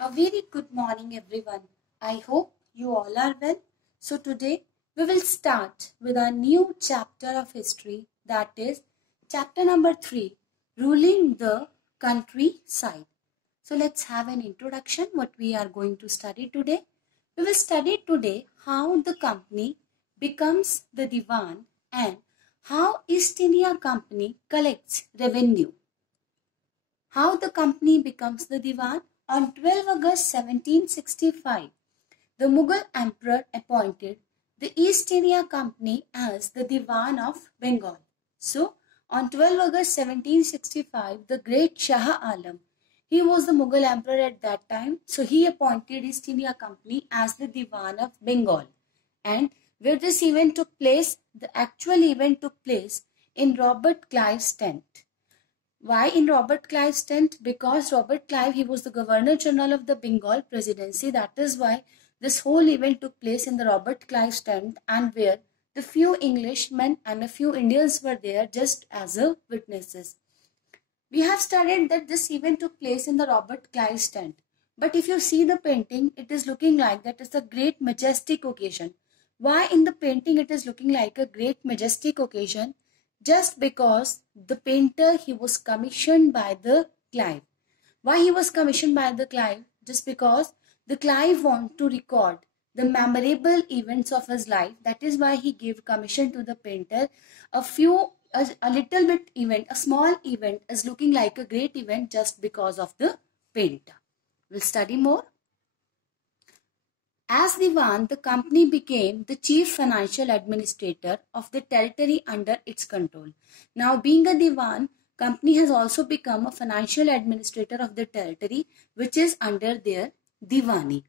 A very good morning, everyone. I hope you all are well. So, today we will start with a new chapter of history, that is, chapter number 3, Ruling the Countryside. So, let's have an introduction what we are going to study today. We will study today how the company becomes the Diwan and how East India Company collects revenue. How the company becomes the Diwan? On 12 August 1765, the Mughal emperor appointed the East India Company as the Diwan of Bengal. So, on 12 August 1765, the great Shah Alam, he was the Mughal emperor at that time, so he appointed East India Company as the Diwan of Bengal. And where this event took place, the actual event took place in Robert Clive's tent. Why in Robert Clive's tent? Because Robert Clive, he was the Governor General of the Bengal Presidency. That is why this whole event took place in the Robert Clive's tent, and where the few Englishmen and a few Indians were there just as a witnesses. We have studied that this event took place in the Robert Clive's tent. But if you see the painting, it is looking like that it's a great majestic occasion. Why in the painting it is looking like a great majestic occasion? Just because the painter, he was commissioned by the Clive. Why he was commissioned by the Clive? Just because the Clive want to record the memorable events of his life. That is why he gave commission to the painter. A little bit event, a small event is looking like a great event just because of the painter. We'll study more. As Diwan, the company became the chief financial administrator of the territory under its control. Now, being a Diwan, company has also become a financial administrator of the territory which is under their Diwani.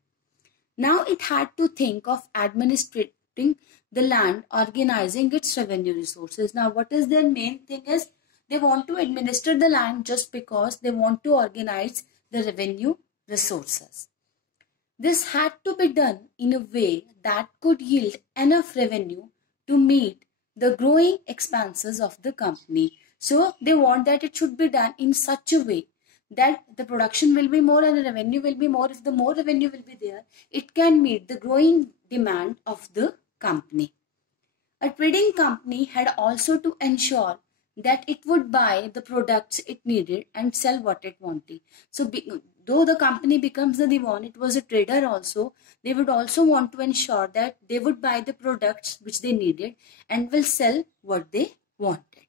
Now, it had to think of administrating the land, organizing its revenue resources. Now, what is their main thing is they want to administer the land just because they want to organize the revenue resources. This had to be done in a way that could yield enough revenue to meet the growing expenses of the company. So they want that it should be done in such a way that the production will be more and the revenue will be more. If the more revenue will be there, it can meet the growing demand of the company. A trading company had also to ensure that it would buy the products it needed and sell what it wanted. So though the company becomes the Diwan, it was a trader also. They would also want to ensure that they would buy the products which they needed and will sell what they wanted.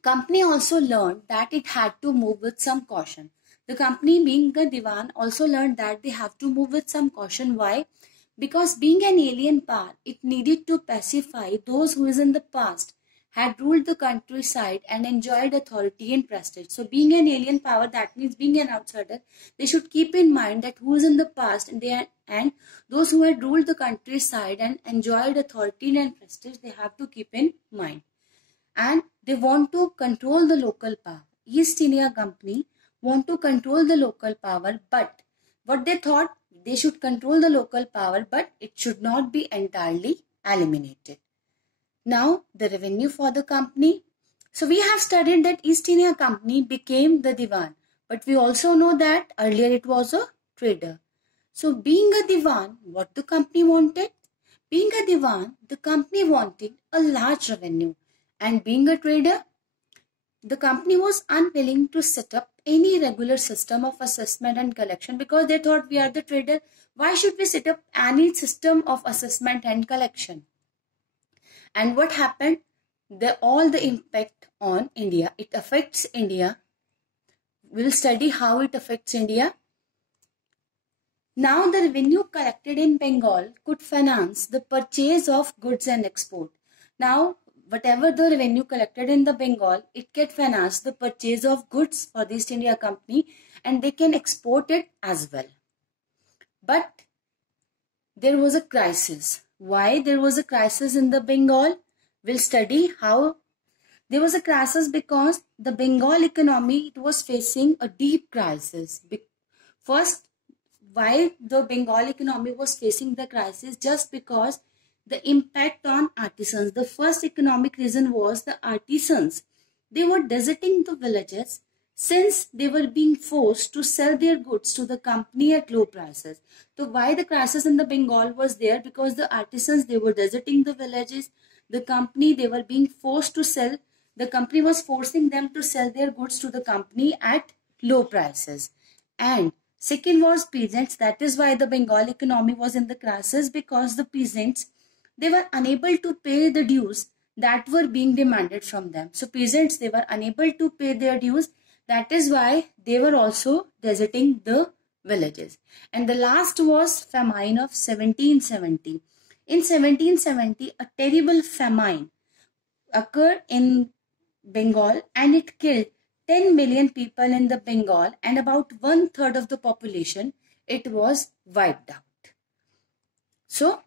Company also learned that it had to move with some caution. The company, being the Diwan, also learned that they have to move with some caution. Why? Because being an alien power, it needed to pacify those who in the past had ruled the countryside and enjoyed authority and prestige. So being an alien power, that means being an outsider, they should keep in mind that who is in the past and those who had ruled the countryside and enjoyed authority and prestige, they have to keep in mind. And they want to control the local power. East India Company want to control the local power, but what they thought, they should control the local power, but it should not be entirely eliminated. Now, the revenue for the company. So, we have studied that East India Company became the Diwan, but we also know that earlier it was a trader. So, being a Diwan, what the company wanted? Being a Diwan, the company wanted a large revenue, and being a trader, the company was unwilling to set up any regular system of assessment and collection because they thought we are the trader. Why should we set up any system of assessment and collection? And what happened? All the impact on India. It affects India. We will study how it affects India. Now the revenue collected in Bengal could finance the purchase of goods and export. Now, whatever the revenue collected in the Bengal, it can finance the purchase of goods for the East India Company and they can export it as well. But there was a crisis. Why there was a crisis in the Bengal? We'll study how there was a crisis because the Bengal economy, it was facing a deep crisis. First, why the Bengal economy was facing the crisis? Just because the impact on artisans. The first economic reason was the artisans. They were visiting the villages, since they were being forced to sell their goods to the company at low prices. So why the crisis in the Bengal was there? Because the artisans, they were deserting the villages. The company, they were being forced to sell. The company was forcing them to sell their goods to the company at low prices. And second was peasants. That is why the Bengal economy was in the crisis, because the peasants, they were unable to pay the dues that were being demanded from them. So peasants, they were unable to pay their dues. That is why they were also deserting the villages. And the last was famine of 1770. In 1770, a terrible famine occurred in Bengal, and it killed 10 million people in the Bengal, and about 1/3 of the population, it was wiped out. So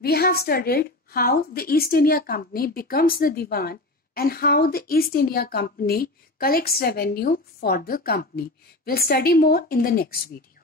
we have studied how the East India Company becomes the Diwan and how the East India Company collects revenue for the company. We'll study more in the next video.